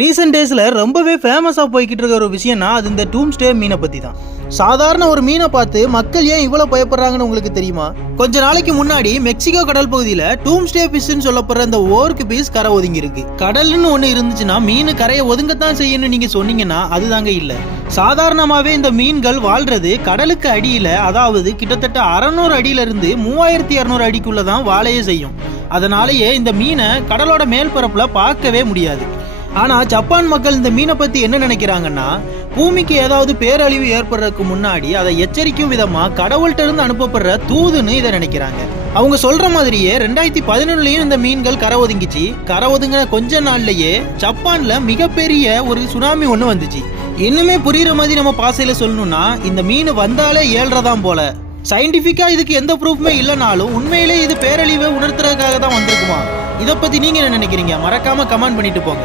Recent டேஸில் ரொம்பவே ஃபேமஸாக போய்கிட்டு இருக்க ஒரு விஷயம்னா அது இந்த டூம் ஸ்டே மீனை பற்றி தான் சாதாரண ஒரு மீனை பார்த்து மக்கள் ஏன் இவ்வளோ பயப்படுறாங்கன்னு உங்களுக்கு தெரியுமா? கொஞ்ச நாளைக்கு முன்னாடி மெக்சிகோ கடல் பகுதியில் டூம் ஸ்டே ஃபிஷ்னு சொல்லப்படுற இந்த ஓர்க்கு பீஸ் கரை ஒதுங்கி இருக்கு கடல்னு ஒன்று இருந்துச்சுன்னா மீன் கரையை ஒதுங்கத்தான் செய்யணும்னு நீங்கள் சொன்னீங்கன்னா அதுதாங்க இல்லை. சாதாரணமாகவே இந்த மீன்கள் வாழ்றது கடலுக்கு அடியில் அதாவது கிட்டத்தட்ட அறநூறு அடியிலிருந்து மூவாயிரத்தி இரநூறு அடிக்குள்ளே தான் வாழையே செய்யும். அதனாலேயே இந்த மீனை கடலோட மேல்பரப்பில் பார்க்கவே முடியாது. ஆனா ஜப்பான் மக்கள் இந்த மீனை பத்தி என்ன நினைக்கிறாங்கன்னா பூமிக்கு ஏதாவது பேரழிவு ஏற்படுறதுக்கு முன்னாடி அதை எச்சரிக்கும் விதமா கடவுள்கிட்ட இருந்து அனுப்பப்படுற தூதுன்னு இதை நினைக்கிறாங்க. அவங்க சொல்ற மாதிரியே ரெண்டாயிரத்தி பதினொன்னுலயும் இந்த மீன்கள் கரை ஒதுங்கிச்சு. கரை ஒதுங்கின கொஞ்ச நாள்லயே ஜப்பான்ல மிகப்பெரிய ஒரு சுனாமி ஒண்ணு வந்துச்சு. இன்னுமே புரியுற மாதிரி நம்ம பாசையில சொல்லணும்னா இந்த மீன் வந்தாலே ஏழ்றதாம் போல. சயின்டிஃபிக்கா இதுக்கு எந்த ப்ரூஃப்மே இல்லைனாலும் உண்மையிலே இது பேரழிவை உணர்த்துறதுக்காக தான் வந்திருக்குமா? இதை பத்தி நீங்க என்ன நினைக்கிறீங்க? மறக்காம கமெண்ட் பண்ணிட்டு போங்க.